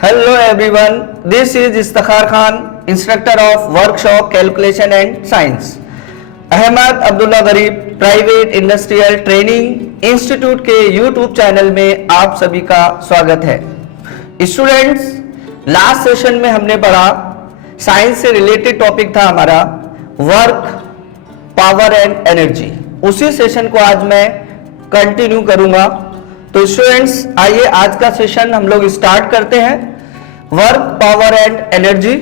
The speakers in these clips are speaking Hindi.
Hello everyone, this is Istakhar Khan, instructor of Workshop Calculation and Science. Ahmad Abdullah गरीब प्राइवेट इंडस्ट्रियल ट्रेनिंग इंस्टीट्यूट के यूट्यूब चैनल में आप सभी का स्वागत है। स्टूडेंट्स, लास्ट सेशन में हमने पढ़ा साइंस से रिलेटेड टॉपिक था हमारा वर्क, पावर एंड एनर्जी। उसी सेशन को आज मैं कंटिन्यू करूंगा। तो स्टूडेंट्स, आइए आज का सेशन हम लोग स्टार्ट करते हैं। Work, power and energy.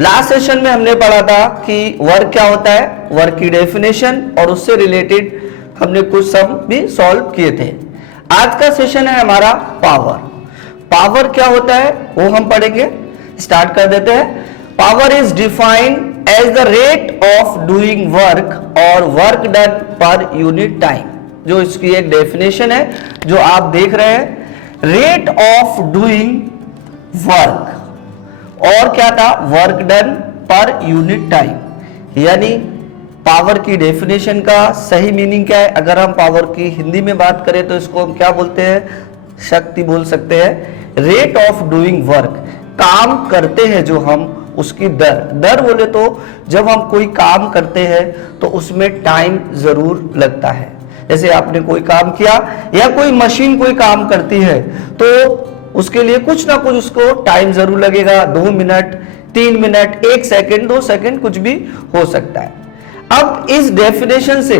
Last session में हमने पढ़ा था कि वर्क क्या होता है, वर्क की डेफिनेशन और उससे रिलेटेड हमने कुछ सम भी सॉल्व किए थे। आज का सेशन है हमारा पावर। पावर क्या होता है वो हम पढ़ेंगे। स्टार्ट कर देते हैं। Power is defined as the rate of doing work और work done per unit time. जो इसकी एक डेफिनेशन है जो आप देख रहे हैं, रेट ऑफ डूइंग वर्क और क्या था, work done per unit time. यानी पावर की डेफिनेशन का सही मीनिंग क्या है? अगर हम पावर की हिंदी में बात करें तो इसको हम क्या बोलते हैं, शक्ति बोल सकते हैं। रेट ऑफ डूइंग वर्क, काम करते हैं जो हम, उसकी दर बोले तो जब हम कोई काम करते हैं तो उसमें टाइम जरूर लगता है। जैसे आपने कोई काम किया या कोई मशीन कोई काम करती है तो उसके लिए कुछ ना कुछ उसको टाइम जरूर लगेगा। 2 मिनट, 3 मिनट, 1 सेकंड, 2 सेकंड, कुछ भी हो सकता है। अब इस डेफिनेशन से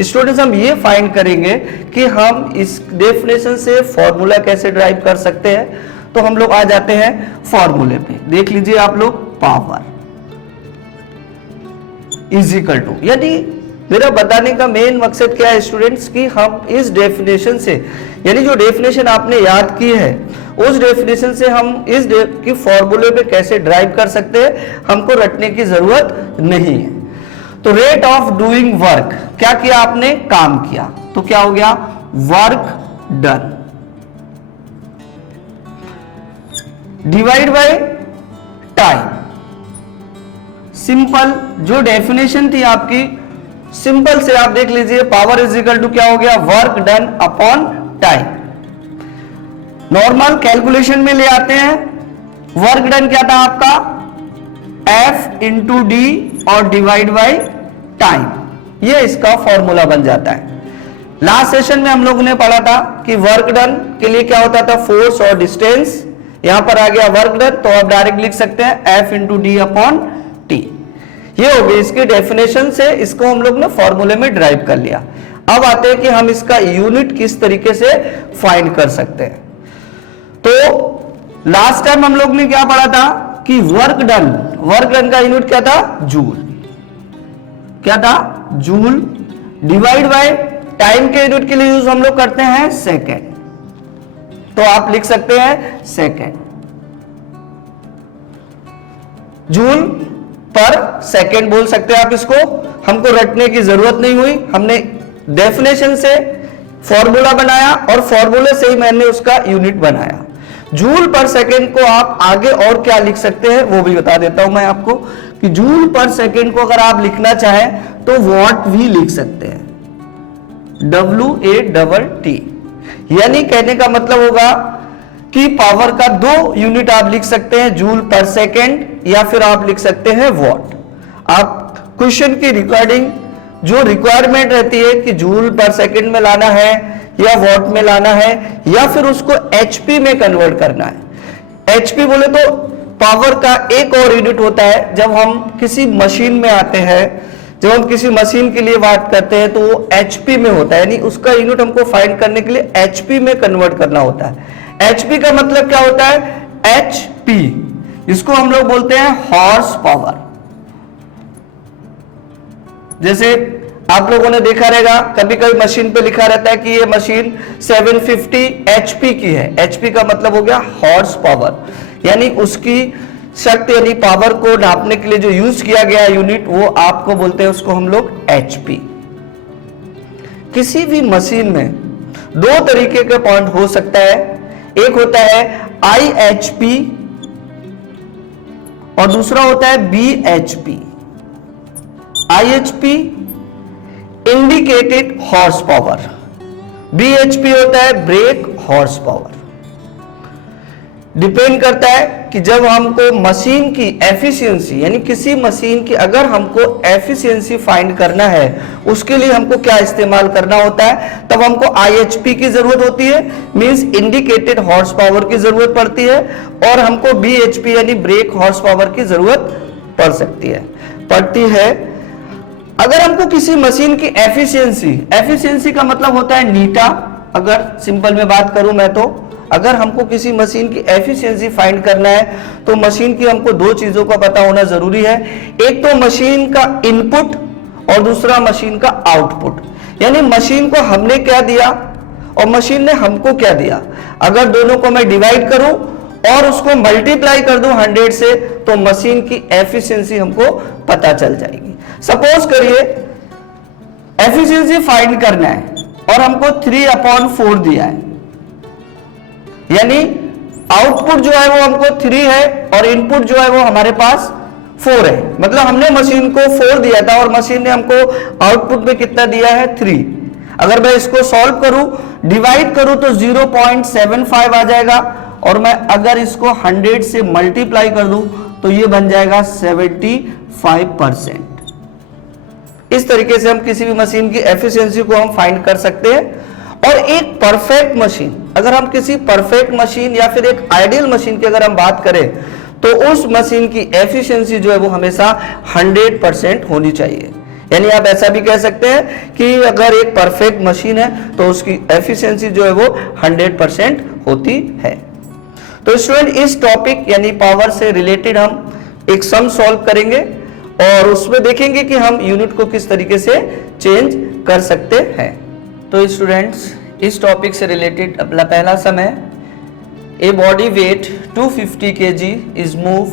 स्टूडेंट्स हम ये फाइंड करेंगे कि हम इस डेफिनेशन से फॉर्मूला कैसे ड्राइव कर सकते हैं। तो हम लोग आ जाते हैं फॉर्मूले पे। देख लीजिए आप लोग, पावर इज इक्वल टू, यानी मेरा बताने का मेन मकसद क्या है स्टूडेंट्स, कि हम इस डेफिनेशन से, यानी जो डेफिनेशन आपने याद की है उस डेफिनेशन से हम इस की फॉर्मूले पे कैसे ड्राइव कर सकते हैं, हमको रटने की जरूरत नहीं है। तो रेट ऑफ डूइंग वर्क, क्या किया आपने, काम किया, तो क्या हो गया, work done divide by time. Simple जो डेफिनेशन थी आपकी, सिंपल से आप देख लीजिए, पावर इज इक्वल टू क्या हो गया, work done upon time. Normal calculation में ले आते हैं। वर्क डन क्या था आपका, F इंटू डी और डिवाइड बाई टाइम। ये इसका फॉर्मूला बन जाता है। लास्ट सेशन में हम लोगों ने पढ़ा था कि वर्क डन के लिए क्या होता था, फोर्स और डिस्टेंस। यहां पर आ गया वर्क डन, तो आप डायरेक्ट लिख सकते हैं F into D upon T. ये हो गई इसकी डेफिनेशन से, इसको हम लोग ने फॉर्मूले में ड्राइव कर लिया। अब आते हैं कि हम इसका यूनिट किस तरीके से फाइंड कर सकते हैं। तो लास्ट टाइम हम लोग ने क्या पढ़ा था कि वर्क डन का यूनिट क्या था, जूल। क्या था, जूल डिवाइड बाय टाइम के यूनिट के लिए यूज हम लोग करते हैं सेकेंड। तो आप लिख सकते हैं सेकेंड, जूल पर सेकेंड बोल सकते हैं आप इसको। हमको रटने की जरूरत नहीं हुई, हमने डेफिनेशन से फॉर्मूला बनाया और फॉर्मूले से ही मैंने उसका यूनिट बनाया। जूल पर सेकेंड को आप आगे और क्या लिख सकते हैं वो भी बता देता हूं मैं आपको, कि जूल पर सेकेंड को अगर आप लिखना चाहें तो वॉट भी लिख सकते हैं, WATT। यानी कहने का मतलब होगा कि पावर का 2 यूनिट आप लिख सकते हैं, जूल पर सेकेंड या फिर आप लिख सकते हैं वॉट। आप क्वेश्चन की रिकॉर्डिंग जो रिक्वायरमेंट रहती है कि जूल पर सेकेंड में लाना है या वॉट में लाना है या फिर उसको HP में कन्वर्ट करना है। HP बोले तो पावर का एक और यूनिट होता है जब हम किसी मशीन में आते हैं, जब हम किसी मशीन के लिए बात करते हैं तो वो HP में होता है, यानी उसका यूनिट हमको फाइंड करने के लिए HP में कन्वर्ट करना होता है। HP का मतलब क्या होता है, HP, इसको हम लोग बोलते हैं हॉर्स पावर। जैसे आप लोगों ने देखा रहेगा कभी कभी मशीन पे लिखा रहता है कि ये मशीन 750 HP की है। HP का मतलब हो गया हॉर्स पावर, यानी उसकी शक्ति यानी पावर को नापने के लिए जो यूज किया गया यूनिट वो आपको बोलते हैं, उसको हम लोग HP। किसी भी मशीन में 2 तरीके के पॉइंट हो सकता है, एक होता है IHP और दूसरा होता है BHP। IHP indicated horse power, BHP होता है ब्रेक हॉर्स पावर। डिपेंड करता है कि जब हमको मशीन की एफिशिएंसी, यानी किसी मशीन की अगर हमको एफिशिएंसी फाइंड करना है उसके लिए हमको क्या इस्तेमाल करना होता है, तब हमको IHP की जरूरत होती है, मींस इंडिकेटेड हॉर्स पावर की जरूरत पड़ती है, और हमको BHP यानी ब्रेक हॉर्स पावर की जरूरत पड़ती है। अगर हमको किसी मशीन की एफिशिएंसी का मतलब होता है नीटा, अगर सिंपल में बात करूं मैं तो अगर हमको किसी मशीन की एफिशिएंसी फाइंड करना है तो मशीन की हमको दो चीजों का पता होना जरूरी है, एक तो मशीन का इनपुट और दूसरा मशीन का आउटपुट, यानी मशीन को हमने क्या दिया और मशीन ने हमको क्या दिया। अगर दोनों को मैं डिवाइड करूं और उसको मल्टीप्लाई कर दूं 100 से तो मशीन की एफिशिएंसी हमको पता चल जाएगी। सपोज करिए एफिशिएंसी फाइंड करना है और हमको 3/4 दिया है, यानी आउटपुट जो है वो हमको 3 है और इनपुट जो है वो हमारे पास 4 है, मतलब हमने मशीन को 4 दिया था और मशीन ने हमको आउटपुट में कितना दिया है 3। अगर मैं इसको सॉल्व करूं, डिवाइड करूं तो 0.75 आ जाएगा, और मैं अगर इसको 100 से मल्टीप्लाई कर दूं तो ये बन जाएगा 75%। इस तरीके से हम किसी भी मशीन की एफिशिएंसी को हम फाइंड कर सकते हैं। और एक परफेक्ट मशीन, अगर हम किसी परफेक्ट मशीन या फिर एक आइडियल मशीन की अगर हम बात करें तो उस मशीन की एफिशिएंसी जो है वो हमेशा 100% होनी चाहिए। यानी आप ऐसा भी कह सकते हैं कि अगर एक परफेक्ट मशीन है तो उसकी एफिशिएंसी जो है वो 100% होती है। तो स्टूडेंट इस टॉपिक यानी पावर से रिलेटेड हम एक सम सॉल्व करेंगे और उसमें देखेंगे कि हम यूनिट को किस तरीके से चेंज कर सकते हैं। तो स्टूडेंट्स इस टॉपिक से रिलेटेड अपना पहला सम है, a body weight 250 kg is move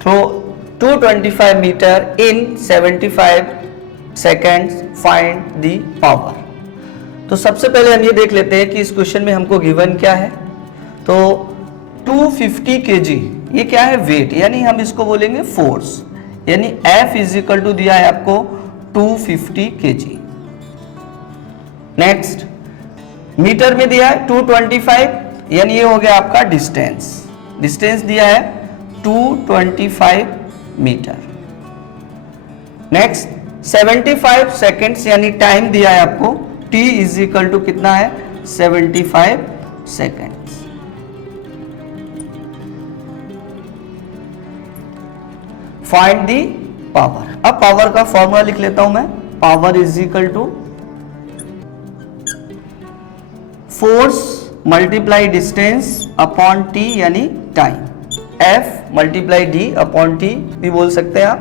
through 225 metre in 75 seconds, find the power. तो सबसे पहले हम ये देख लेते हैं कि इस क्वेश्चन में हमको गिवन क्या है। तो 250 kg ये क्या है, वेट, यानी हम इसको बोलेंगे फोर्स, यानी F इज इक्वल टू दिया है आपको 250 kg। नेक्स्ट मीटर में दिया है 225, यानी ये हो गया आपका डिस्टेंस, डिस्टेंस दिया है 225 मीटर। नेक्स्ट 75 सेकेंड्स यानी टाइम दिया है आपको, T इज इक्वल टू कितना है 75 सेकेंड्स। Find the power. अब पावर का फॉर्मूला लिख लेता हूं मैं, power is equal to force multiply distance upon T यानी time, F multiply D upon T भी बोल सकते हैं आप।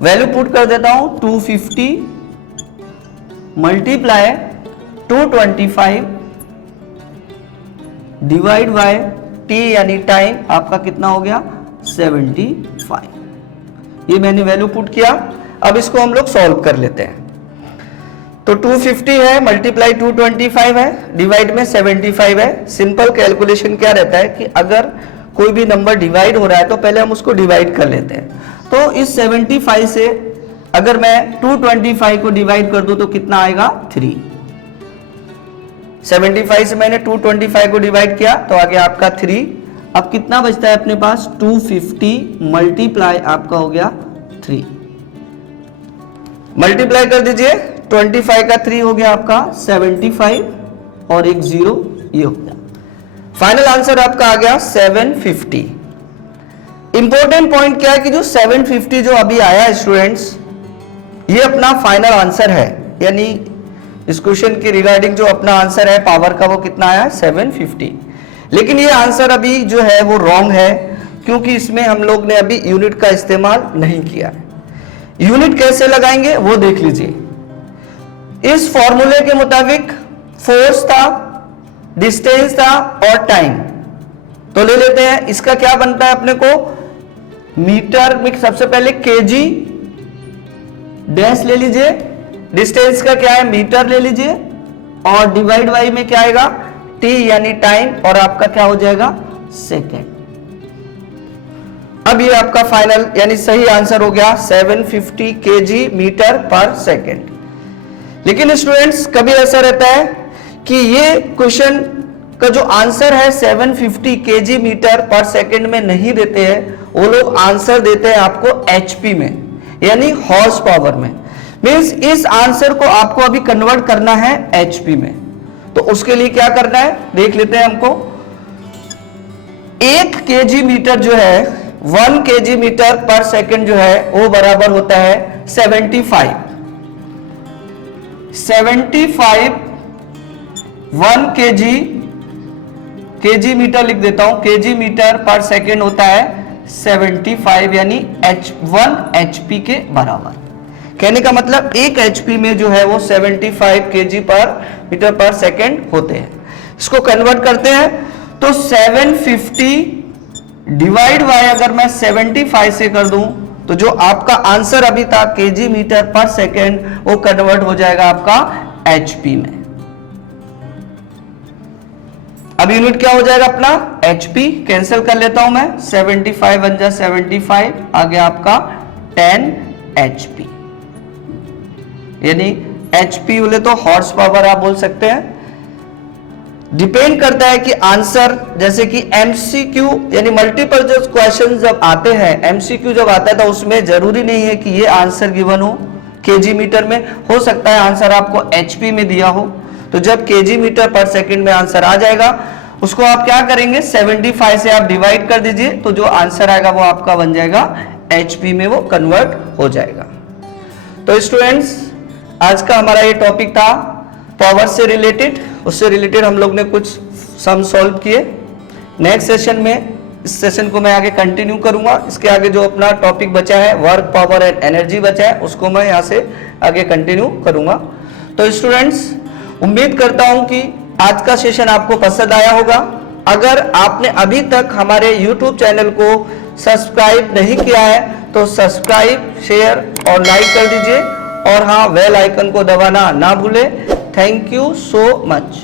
वैल्यू पुट कर देता हूं 250 मल्टीप्लाई 225 डिवाइड बाय टी यानी टाइम, आपका कितना हो गया 75। ये मैंने वैल्यू पुट किया। अब इसको हम लोग सॉल्व कर लेते हैं। तो 250 है मल्टीप्लाई 225 है डिवाइड में 75 है। सिंपल कैलकुलेशन क्या रहता है कि अगर कोई भी नंबर डिवाइड हो रहा है तो पहले हम उसको डिवाइड कर लेते हैं। तो इस 75 से अगर मैं 225 को डिवाइड कर दूं तो कितना आएगा 3। 75 से मैंने 225 को डिवाइड किया तो आ गया आपका 3। अब कितना बचता है अपने पास 250 मल्टीप्लाई आपका हो गया 3। मल्टीप्लाई कर दीजिए, 25 का 3 हो गया आपका 75 और एक 0 ये हो गया। फाइनल आंसर आपका आ गया 750। इंपॉर्टेंट पॉइंट क्या है कि जो 750 जो अभी आया है स्टूडेंट्स, ये अपना फाइनल आंसर है, यानी इस क्वेश्चन के रिगार्डिंग जो अपना आंसर है पावर का वो कितना आया 750। लेकिन ये आंसर अभी जो है वो रॉन्ग है, क्योंकि इसमें हम लोग ने अभी यूनिट का इस्तेमाल नहीं किया है। यूनिट कैसे लगाएंगे वो देख लीजिए। इस फॉर्मूले के मुताबिक फोर्स था, डिस्टेंस था और टाइम, तो ले लेते हैं। इसका क्या बनता है अपने को, मीटर में सबसे पहले केजी डैश ले लीजिए, डिस्टेंस का क्या है मीटर ले लीजिए, और डिवाइड बाई में क्या आएगा टी यानी टाइम, और आपका क्या हो जाएगा सेकेंड। अब ये आपका फाइनल यानी सही आंसर हो गया 750 kg मीटर पर सेकेंड। लेकिन स्टूडेंट्स कभी ऐसा रहता है कि ये क्वेश्चन का जो आंसर है 750 केजी मीटर पर सेकंड में नहीं देते हैं, वो लोग आंसर देते हैं आपको एचपी में, यानी हॉर्स पावर में। मींस इस आंसर को आपको अभी कन्वर्ट करना है एचपी में। तो उसके लिए क्या करना है देख लेते हैं हमको। 1 केजी मीटर जो है 1 केजी मीटर पर सेकंड जो है वो बराबर होता है 75 1 केजी मीटर लिख देता हूं, केजी मीटर पर सेकंड होता है 75 यानी 1 एचपी के बराबर। कहने का मतलब 1 एचपी में जो है वो 75 केजी पर मीटर पर सेकंड होते हैं। इसको कन्वर्ट करते हैं तो 750 डिवाइड बाय अगर मैं 75 से कर दूं तो जो आपका आंसर अभी था केजी मीटर पर सेकंड वो कन्वर्ट हो जाएगा आपका एचपी में। अब यूनिट क्या हो जाएगा अपना एचपी, कैंसिल कर लेता हूं मैं, 75 बन जा 75, आगे आपका 10 एचपी, यानी एचपी बोले तो हॉर्स पावर आप बोल सकते हैं। डिपेंड करता है कि आंसर, जैसे कि एमसीक्यू यानी मल्टीपल जो क्वेश्चन जब आते हैं, एमसीक्यू जब आता है तो उसमें जरूरी नहीं है कि ये आंसर गिवन हो केजी मीटर में, हो सकता है आंसर आपको एचपी में दिया हो। तो जब केजी मीटर पर सेकंड में आंसर आ जाएगा उसको आप क्या करेंगे 75 से आप डिवाइड कर दीजिए, तो जो आंसर आएगा वो आपका बन जाएगा एचपी में, वो कन्वर्ट हो जाएगा। तो स्टूडेंट्स आज का हमारा ये टॉपिक था पावर से रिलेटेड, उससे रिलेटेड हम लोग ने कुछ सम सॉल्व किए। नेक्स्ट सेशन में इस सेशन को मैं आगे कंटिन्यू करूंगा। इसके आगे जो अपना टॉपिक बचा है वर्क पावर एंड एनर्जी बचा है उसको मैं यहाँ से आगे कंटिन्यू करूंगा। तो स्टूडेंट्स उम्मीद करता हूं कि आज का सेशन आपको पसंद आया होगा। अगर आपने अभी तक हमारे YouTube चैनल को सब्सक्राइब नहीं किया है तो सब्सक्राइब, शेयर और लाइक कर दीजिए, और हाँ बेल आइकन को दबाना ना भूलें। Thank you so much.